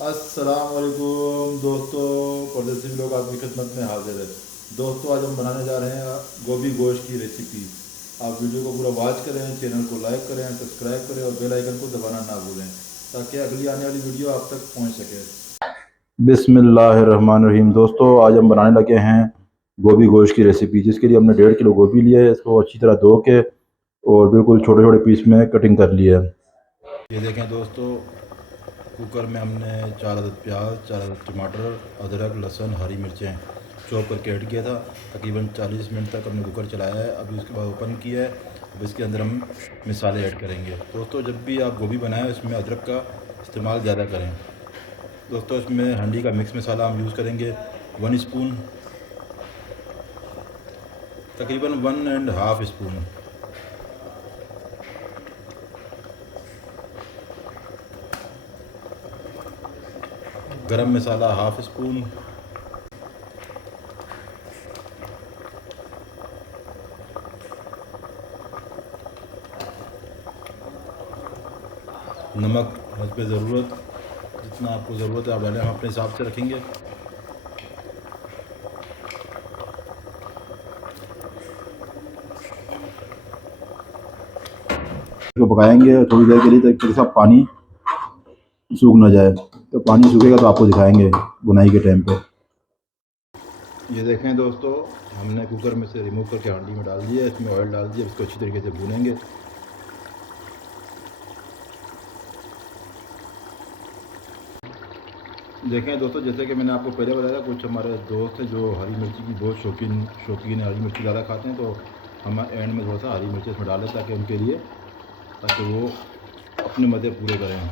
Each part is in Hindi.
अस्सलाम वालेकुम दोस्तों, परदेसी लोग आपकी खिदमत में हाजिर है। दोस्तों, आज हम बनाने जा रहे हैं गोभी गोश्त की रेसिपी। आप वीडियो को पूरा वॉच करें, चैनल को लाइक करें, सब्सक्राइब करें और बेल आइकन को दबाना ना भूलें ताकि अगली आने वाली वीडियो आप तक पहुंच सके। बिस्मिल्लाहिर्रहमानिर्रहीम। दोस्तों, आज हम बनाने लगे हैं गोभी गोश्त की रेसिपी, जिसके लिए हमने 1.5 किलो गोभी लिया है। इसको अच्छी तरह धो के और बिल्कुल छोटे छोटे पीस में कटिंग कर लिया है। ये देखें दोस्तों, कुकर में हमने 4 अदद प्याज, 4 अदद टमाटर, अदरक, लहसुन, हरी मिर्चें चॉप करके ऐड किया था। तकरीबन 40 मिनट तक हमने कुकर चलाया है। अभी उसके बाद ओपन किया है। अब इसके अंदर हम मसाले ऐड करेंगे। दोस्तों, जब भी आप गोभी बनाएं उसमें अदरक का इस्तेमाल ज़्यादा करें। दोस्तों, इसमें हंडी का मिक्स मसाला हम यूज़ करेंगे 1 स्पून, तकरीबन 1.5 स्पून। गरम मसाला हाफ स्पून। नमक हस्बे ज़रूरत, जितना आपको ज़रूरत है आप डालें, हम अपने हिसाब से रखेंगे। इसको पकाएंगे थोड़ी देर के लिए, तक जैसा पानी सूख ना जाए। तो पानी सूखेगा तो आपको दिखाएंगे बुनाई के टाइम पे। ये देखें दोस्तों, हमने कुकर में से रिमूव करके हांडी में डाल दिया है। इसमें ऑयल डाल दिया, इसको अच्छी तरीके से भूनेंगे। देखें दोस्तों, जैसे कि मैंने आपको पहले बताया, कुछ हमारे दोस्त हैं जो हरी मिर्ची की बहुत शौकीन है, हरी मिर्ची ज़्यादा खाते हैं। तो हम एंड में थोड़ा सा हरी मिर्ची इसमें डालें ताकि उनके लिए, ताकि वो अपने मज़े पूरे करें।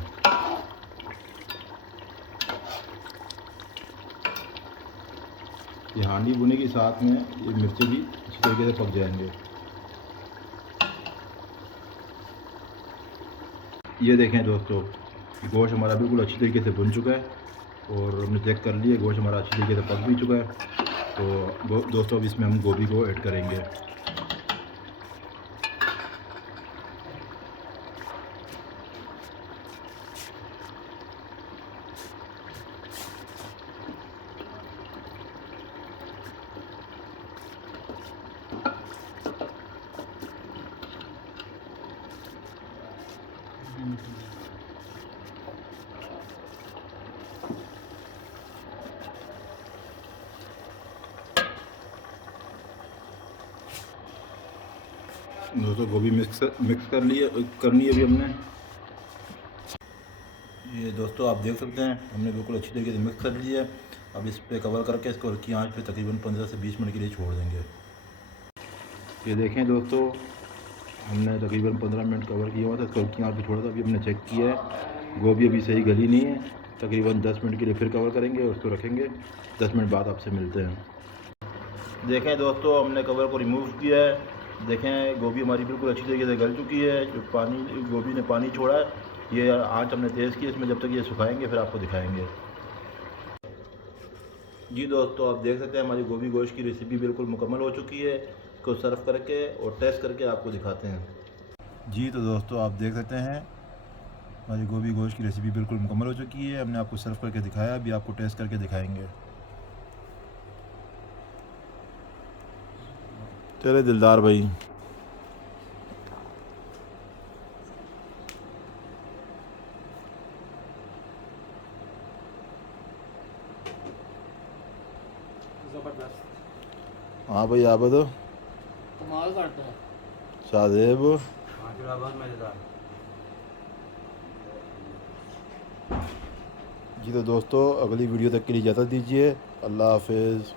ये हांडी भुने के साथ में ये मिर्चें भी अच्छी तरीके से पक जाएंगे। ये देखें दोस्तों, गोश्त हमारा बिल्कुल अच्छी तरीके से भुन चुका है और हमने चेक कर लिया, गोश्त हमारा अच्छी तरीके से पक भी चुका है। तो दोस्तों, अब इसमें हम गोभी को ऐड करेंगे। दोस्तों, गोभी मिक्स करनी है अभी हमने। ये दोस्तों, आप देख सकते हैं हमने बिल्कुल अच्छी तरीके से मिक्स कर लिया है। अब इस पे कवर करके इसको हल्की आंच पे तकरीबन 15 से 20 मिनट के लिए छोड़ देंगे। ये देखें दोस्तों, हमने तकरीबन 15 मिनट कवर किया हुआ था, इसको हल्की आंच पे छोड़ा था। अभी हमने चेक किया है, गोभी अभी सही गली नहीं है। तकरीबन 10 मिनट के लिए फिर कवर करेंगे और उसको रखेंगे। 10 मिनट बाद आपसे मिलते हैं। देखें दोस्तों, हमने कवर को रिमूव किया है। देखें, गोभी हमारी बिल्कुल अच्छी तरीके से गल चुकी है। जो पानी गोभी ने पानी छोड़ा है, ये आंच हमने तेज़ की। इसमें जब तक ये सुखाएंगे फिर आपको दिखाएंगे। जी दोस्तों, आप देख सकते हैं हमारी गोभी गोश्त की रेसिपी बिल्कुल मुकम्मल हो चुकी है। इसको सर्व करके और टेस्ट करके आपको दिखाते हैं। जी तो दोस्तों, आप देख सकते हैं हमारी गोभी गोश्त की रेसिपी बिल्कुल मुकम्मल हो चुकी है। हमने आपको सर्व करके दिखाया, अभी आपको टेस्ट करके दिखाएंगे। चले दिलदार भाई। जबरदस्त। हाँ भाई, आप बताओ। कमाल करता है। शाहजेब। बहुत मज़ेदार। जी तो दोस्तों, अगली वीडियो तक के लिए इजाज़त दीजिए। अल्लाह हाफिज़।